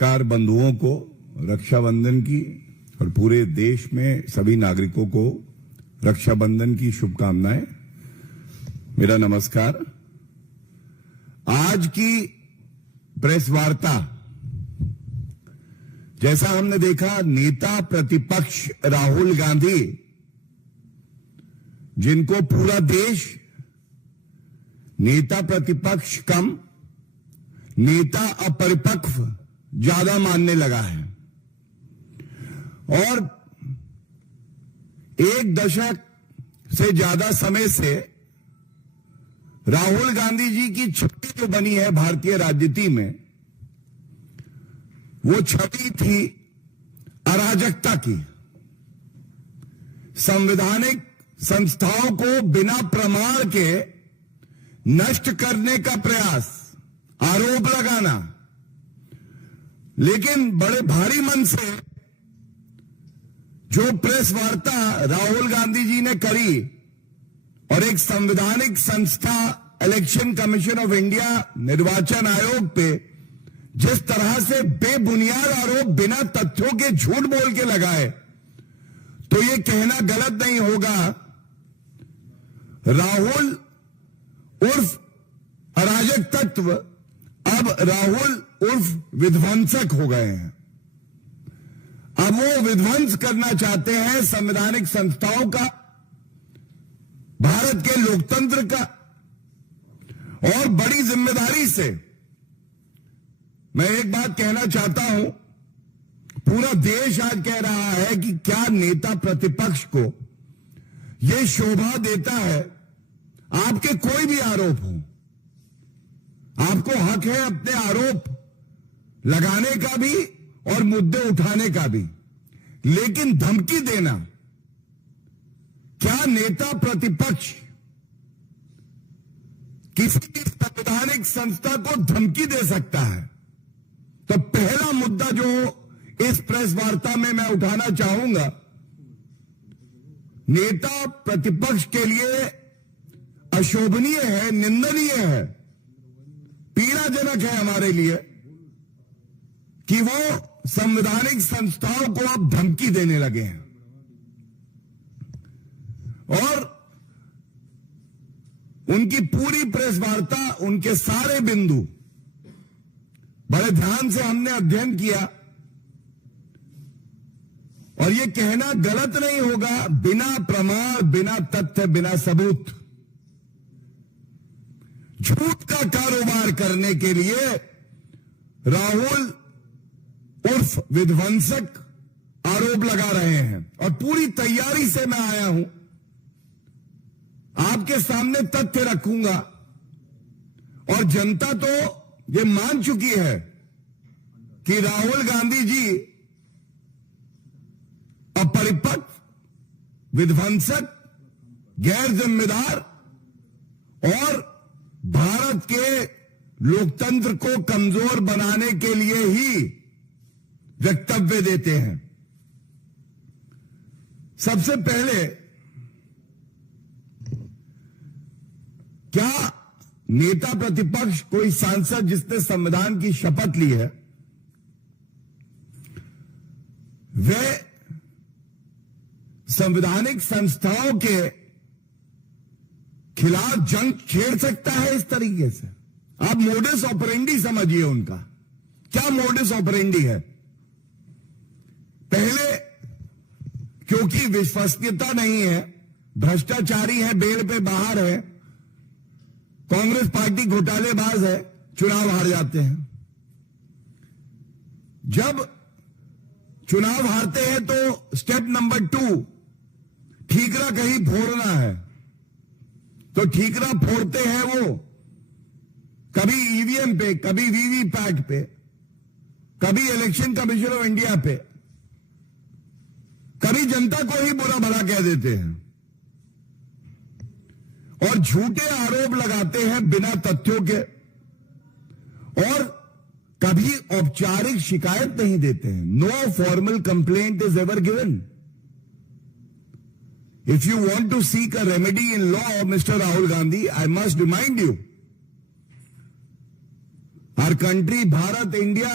पत्रकार बंधुओं को रक्षाबंधन की और पूरे देश में सभी नागरिकों को रक्षाबंधन की शुभकामनाएं। मेरा नमस्कार। आज की प्रेस वार्ता, जैसा हमने देखा, नेता प्रतिपक्ष राहुल गांधी, जिनको पूरा देश नेता प्रतिपक्ष कम नेता अपरिपक्व ज्यादा मानने लगा है, और एक दशक से ज्यादा समय से राहुल गांधी जी की छवि जो बनी है भारतीय राजनीति में, वो छवि थी अराजकता की। संवैधानिक संस्थाओं को बिना प्रमाण के नष्ट करने का प्रयास, आरोप लगाना। लेकिन बड़े भारी मन से जो प्रेस वार्ता राहुल गांधी जी ने करी और एक संवैधानिक संस्था इलेक्शन कमीशन ऑफ इंडिया, निर्वाचन आयोग पे जिस तरह से बेबुनियाद आरोप बिना तथ्यों के झूठ बोल के लगाए, तो ये कहना गलत नहीं होगा, राहुल उर्फ अराजक तत्व अब राहुल उर्फ विध्वंसक हो गए हैं। अब वो विध्वंस करना चाहते हैं संवैधानिक संस्थाओं का, भारत के लोकतंत्र का। और बड़ी जिम्मेदारी से मैं एक बात कहना चाहता हूं, पूरा देश आज कह रहा है कि क्या नेता प्रतिपक्ष को यह शोभा देता है, आपके कोई भी आरोप हो, आपको हक है अपने आरोप लगाने का भी और मुद्दे उठाने का भी, लेकिन धमकी देना, क्या नेता प्रतिपक्ष किसी संवैधानिक संस्था को धमकी दे सकता है? तो पहला मुद्दा जो इस प्रेस वार्ता में मैं उठाना चाहूंगा, नेता प्रतिपक्ष के लिए अशोभनीय है, निंदनीय है, पीड़ाजनक है हमारे लिए कि वो संवैधानिक संस्थाओं को अब धमकी देने लगे हैं। और उनकी पूरी प्रेस वार्ता, उनके सारे बिंदु बड़े ध्यान से हमने अध्ययन किया, और यह कहना गलत नहीं होगा, बिना प्रमाण, बिना तथ्य, बिना सबूत झूठ का कारोबार करने के लिए राहुल उर्फ विध्वंसक आरोप लगा रहे हैं। और पूरी तैयारी से मैं आया हूं, आपके सामने तथ्य रखूंगा, और जनता तो ये मान चुकी है कि राहुल गांधी जी अपरिपक्व, विध्वंसक, गैर जिम्मेदार और भारत के लोकतंत्र को कमजोर बनाने के लिए ही वक्तव्य देते हैं। सबसे पहले, क्या नेता प्रतिपक्ष, कोई सांसद जिसने संविधान की शपथ ली है, वह संवैधानिक संस्थाओं के खिलाफ जंग छेड़ सकता है इस तरीके से? आप मोडस ऑपरेंडी समझिए उनका। क्या मोडस ऑपरेंडी है? पहले, क्योंकि विश्वसनीयता नहीं है, भ्रष्टाचारी है, बेल पे बाहर है, कांग्रेस पार्टी घोटालेबाज है, चुनाव हार जाते हैं। जब चुनाव हारते हैं तो स्टेप नंबर 2, ठीकरा कहीं फोड़ना है, तो ठीकरा फोड़ते हैं वो कभी ईवीएम पे, कभी वीवीपैट पे, कभी इलेक्शन कमीशन ऑफ इंडिया पे, कभी जनता को ही बुरा भला कह देते हैं, और झूठे आरोप लगाते हैं बिना तथ्यों के, और कभी औपचारिक शिकायत नहीं देते हैं। No formal complaint is ever given. If you want to seek a remedy in law, Mr. Rahul Gandhi, I must remind you, our country, Bharat, India,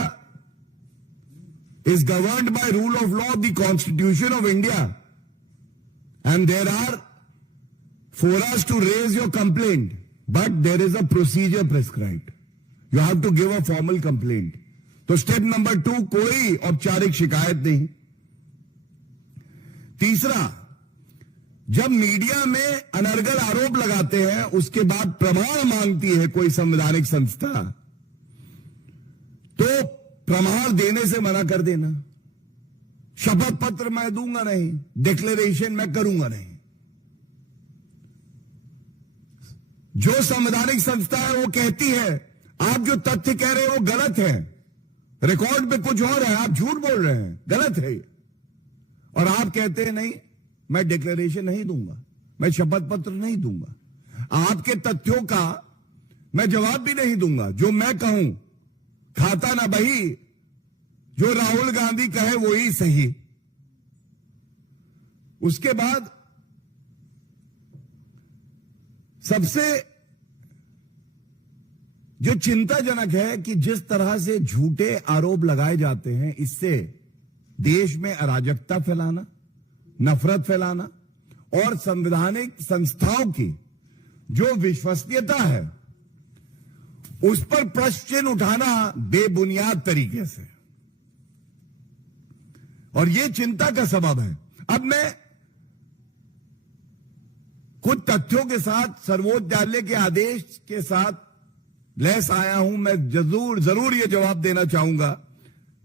is governed by rule of law, the Constitution of India. And there are forums to raise your complaint. But there is a procedure prescribed. You have to give a formal complaint. तो step number 2, कोई औपचारिक शिकायत नहीं. तीसरा, जब media में अनर्गल आरोप लगाते हैं, उसके बाद प्रमाण मांगती है कोई संवैधानिक संस्था, तो प्रमाण देने से मना कर देना. शपथ पत्र मैं दूंगा नहीं, डिक्लेरेशन मैं करूंगा नहीं. जो संवैधानिक संस्था है वो कहती है आप जो तथ्य कह रहे हो वो गलत है, रिकॉर्ड पे कुछ और है, आप झूठ बोल रहे हैं, गलत है, और आप कहते हैं नहीं मैं डिक्लेरेशन नहीं दूंगा, मैं शपथ पत्र नहीं दूंगा, आपके तथ्यों का मैं जवाब भी नहीं दूंगा. जो मैं कहूं खाता ना बही, जो राहुल गांधी कहे वही सही. उसके बाद सबसे जो चिंताजनक है कि जिस तरह से झूठे आरोप लगाए जाते हैं, इससे देश में अराजकता फैलाना, नफरत फैलाना और संवैधानिक संस्थाओं की जो विश्वसनीयता है उस पर प्रश्न चिन्ह उठाना बेबुनियाद तरीके से, और यह चिंता का सबब है. अब मैं कुछ तथ्यों के साथ सर्वोच्च न्यायालय के आदेश के साथ लैस आया हूं. मैं जरूर यह जवाब देना चाहूंगा.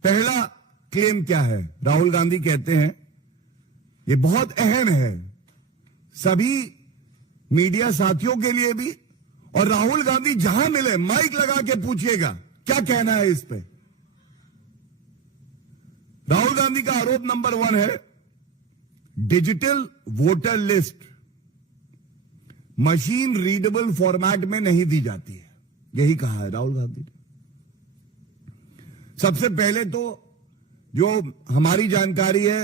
पहला क्लेम क्या है? राहुल गांधी कहते हैं, यह बहुत अहम है सभी मीडिया साथियों के लिए भी, और राहुल गांधी जहां मिले माइक लगा के पूछिएगा क्या कहना है इस पे. राहुल गांधी का आरोप नंबर 1 है digital voter list machine readable format में नहीं दी जाती है. यही कहा है राहुल गांधी ने. सबसे पहले तो जो हमारी जानकारी है,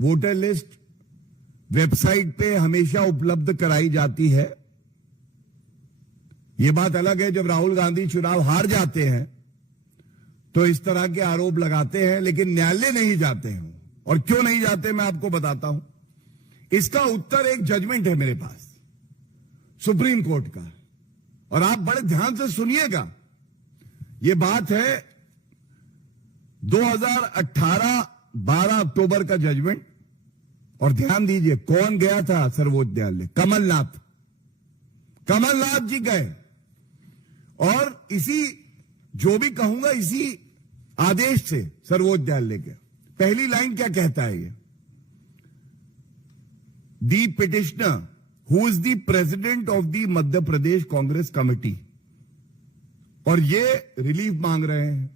वोटर लिस्ट वेबसाइट पे हमेशा उपलब्ध कराई जाती है. यह बात अलग है जब राहुल गांधी चुनाव हार जाते हैं तो इस तरह के आरोप लगाते हैं, लेकिन न्यायालय नहीं जाते हैं. और क्यों नहीं जाते मैं आपको बताता हूं. इसका उत्तर एक जजमेंट है मेरे पास सुप्रीम कोर्ट का, और आप बड़े ध्यान से सुनिएगा. यह बात है 2018 12 अक्टूबर का जजमेंट, और ध्यान दीजिए कौन गया था सर्वोच्च न्यायालय? कमलनाथ जी गए. और इसी जो भी कहूंगा इसी आदेश से सर्वोच्च न्यायालय के पहली लाइन क्या कहता है? ये the petitioner who is the president of the Madhya Pradesh Congress committee, और ये रिलीफ मांग रहे हैं.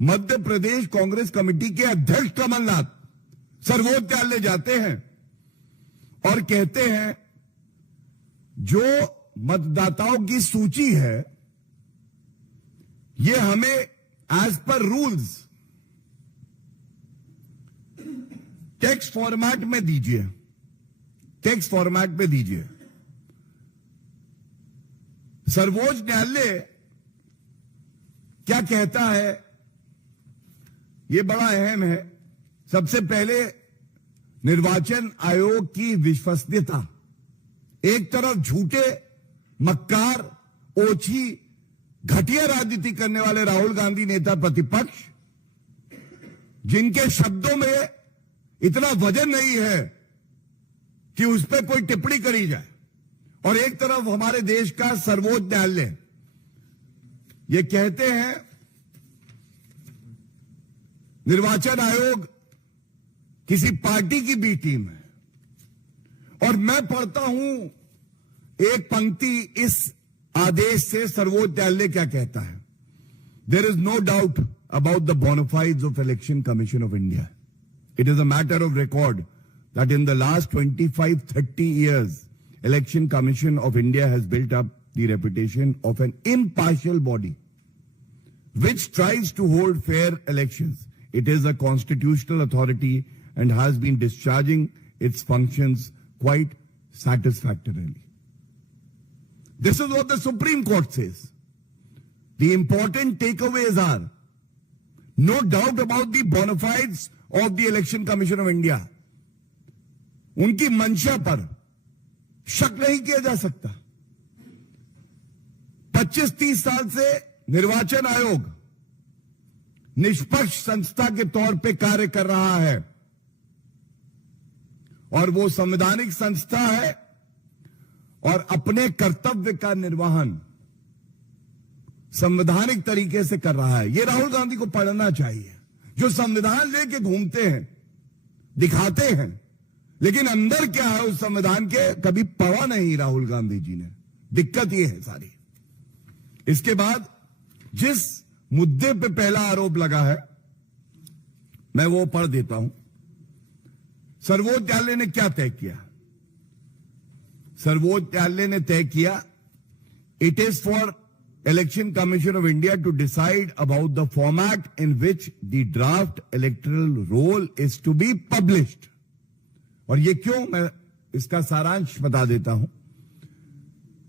मध्य प्रदेश कांग्रेस कमेटी के अध्यक्ष कमलनाथ सर्वोच्च न्यायालय जाते हैं और कहते हैं जो मतदाताओं की सूची है ये हमें as per rules text format में दीजिए, टेक्स्ट फॉर्मेट में दीजिए. सर्वोच्च न्यायालय क्या कहता है यह बड़ा अहम है. सबसे पहले निर्वाचन आयोग की विश्वसनीयता. एक तरफ झूठे, मक्कार, ओछी, घटिया राजनीति करने वाले राहुल गांधी नेता प्रतिपक्ष, जिनके शब्दों में इतना वजन नहीं है कि उस पर कोई टिप्पणी करी जाए, और एक तरफ हमारे देश का सर्वोच्च न्यायालय ये कहते हैं निर्वाचन आयोग किसी पार्टी की बी टीम है. और मैं पढ़ता हूं एक पंक्ति इस आदेश से सर्वोच्च न्यायालय क्या कहता है. There is no doubt about the bonafides of Election commission of India. It is a matter of record that in the last 25-30 years, Election Commission of India has built up the reputation of an impartial body which strives to hold fair elections. It is a constitutional authority and has been discharging its functions quite satisfactorily. This is what the Supreme Court says. The important takeaways are, no doubt about the bonafides of the Election commission of India, उनकी मंशा पर शक नहीं किया जा सकता। 25-30 साल से निर्वाचन आयोग निष्पक्ष संस्था के तौर पे कार्य कर रहा है और वो संवैधानिक संस्था है और अपने कर्तव्य का निर्वहन संवैधानिक तरीके से कर रहा है। ये राहुल गांधी को पढ़ना चाहिए, जो संविधान लेके घूमते हैं, दिखाते हैं, लेकिन अंदर क्या है उस संविधान के कभी पढ़ा नहीं राहुल गांधी जी ने। दिक्कत ये है सारी। इसके बाद जिस मुद्दे पे पहला आरोप लगा है मैं वो पढ़ देता हूं। सर्वोच्च न्यायालय ने क्या तय किया? सर्वोच्च न्यायालय ने तय किया, it is for election commission of India to decide about the format in which the draft electoral roll is to be published. और ये क्यों, मैं इसका सारांश बता देता हूं।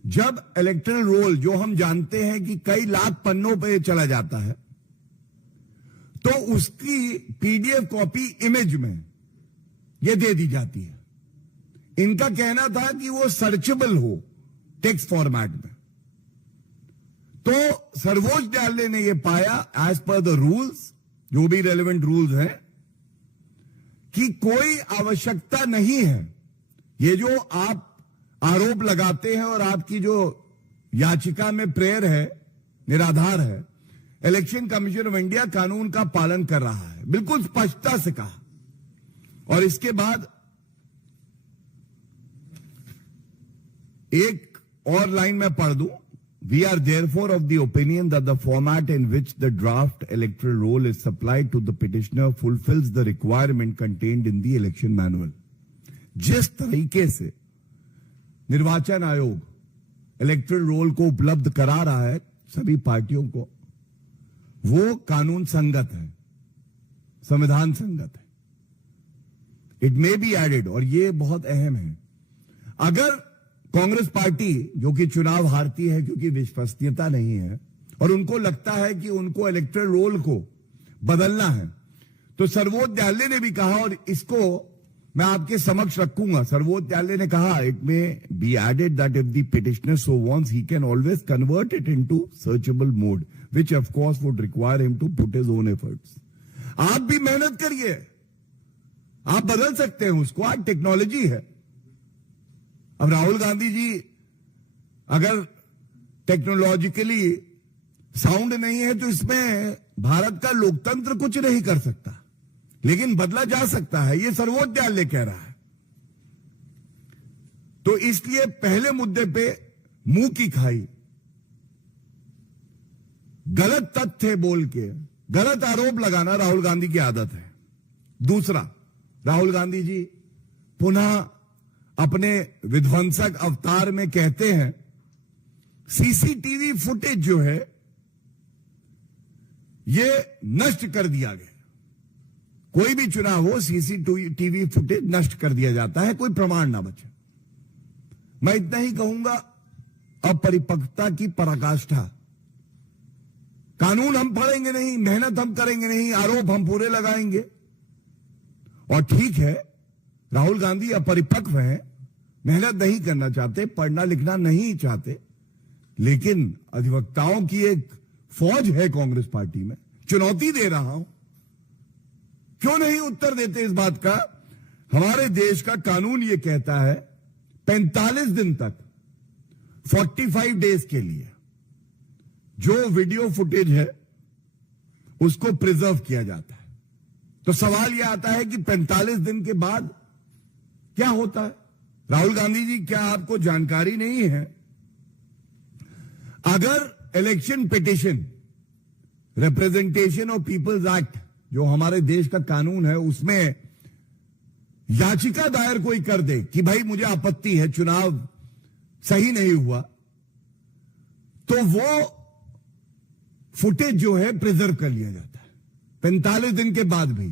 जब इलेक्टोरल रोल, जो हम जानते हैं कि कई लाख पन्नों पे चला जाता है, तो उसकी पीडीएफ कॉपी इमेज में ये दे दी जाती है। इनका कहना था कि वो सर्चेबल हो टेक्स्ट फॉर्मेट में। तो सर्वोच्च न्यायालय ने यह पाया, एज पर द रूल्स, जो भी रेलेवेंट रूल्स हैं, कि कोई आवश्यकता नहीं है, ये जो आप आरोप लगाते हैं और आपकी जो याचिका में प्रेयर है निराधार है। इलेक्शन कमीशन ऑफ इंडिया कानून का पालन कर रहा है, बिल्कुल स्पष्टता से कहा। और इसके बाद एक और लाइन में पढ़ दूं, we are therefore of the opinion that the format in which the draft electoral roll is supplied to the petitioner fulfils the requirement contained in the election manual. जिस तरीके से निर्वाचन आयोग इलेक्टोरल रोल को उपलब्ध करा रहा है सभी पार्टियों को, वो कानून संगत है, संविधान संगत है। इट मे बी एडेड, और ये बहुत अहम है, अगर कांग्रेस पार्टी जो कि चुनाव हारती है क्योंकि विश्वसनीयता नहीं है और उनको लगता है कि उनको इलेक्टोरल रोल को बदलना है, तो सर्वोच्च न्यायालय ने भी कहा, और इसको मैं आपके समक्ष रखूंगा। सर्वोच्च न्यायालय ने कहा, it may be added that if the petitioner so wants he can always convert it into searchable mode, which of course would require him to put his own efforts. आप भी मेहनत करिए, आप बदल सकते हैं उसको, आज टेक्नोलॉजी है। अब राहुल गांधी जी अगर टेक्नोलॉजिकली साउंड नहीं है तो इसमें भारत का लोकतंत्र कुछ नहीं कर सकता, लेकिन बदला जा सकता है, यह सर्वोच्च न्यायालय कह रहा है। तो इसलिए पहले मुद्दे पे मुंह की खाई, गलत तथ्य बोल के गलत आरोप लगाना राहुल गांधी की आदत है। दूसरा, राहुल गांधी जी पुनः अपने विध्वंसक अवतार में कहते हैं सीसीटीवी फुटेज जो है ये नष्ट कर दिया गया। कोई भी चुनाव हो, सीसीटीवी फुटेज नष्ट कर दिया जाता है, कोई प्रमाण ना बचे। मैं इतना ही कहूंगा, अपरिपक्वता की पराकाष्ठा। कानून हम पढ़ेंगे नहीं, मेहनत हम करेंगे नहीं, आरोप हम पूरे लगाएंगे। और ठीक है, राहुल गांधी अपरिपक्व हैं, मेहनत नहीं करना चाहते, पढ़ना लिखना नहीं चाहते, लेकिन अधिवक्ताओं की एक फौज है कांग्रेस पार्टी में। चुनौती दे रहा हूं, क्यों नहीं उत्तर देते इस बात का? हमारे देश का कानून यह कहता है 45 दिन तक, 45 डेज के लिए जो वीडियो फुटेज है उसको प्रिजर्व किया जाता है। तो सवाल यह आता है कि 45 दिन के बाद क्या होता है? राहुल गांधी जी, क्या आपको जानकारी नहीं है? अगर election petition, representation of people's act, जो हमारे देश का कानून है, उसमें याचिका दायर कोई कर दे कि भाई मुझे आपत्ति है, चुनाव सही नहीं हुआ, तो वो फुटेज जो है प्रिजर्व कर लिया जाता है 45 दिन के बाद भी,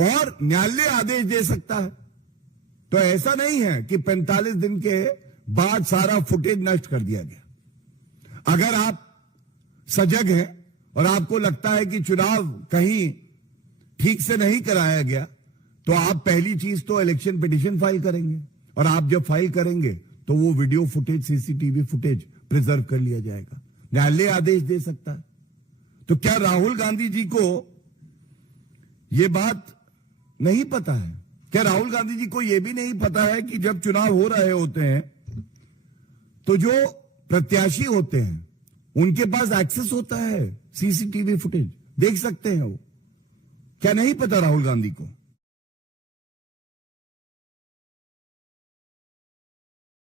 और न्यायालय आदेश दे सकता है। तो ऐसा नहीं है कि 45 दिन के बाद सारा फुटेज नष्ट कर दिया गया। अगर आप सजग हैं और आपको लगता है कि चुनाव कहीं ठीक से नहीं कराया गया, तो आप पहली चीज तो इलेक्शन पिटीशन फाइल करेंगे, और आप जब फाइल करेंगे तो वो video footage, CCTV footage preserve कर लिया जाएगा। न्यायालय आदेश दे सकता है। तो क्या राहुल गांधी जी को यह बात नहीं पता है? क्या राहुल गांधी जी को यह भी नहीं पता है कि जब चुनाव हो रहे होते हैं तो जो प्रत्याशी होते हैं उनके पास एक्सेस होता है, सीसीटीवी फुटेज देख सकते हैं वो? क्या नहीं पता राहुल गांधी को?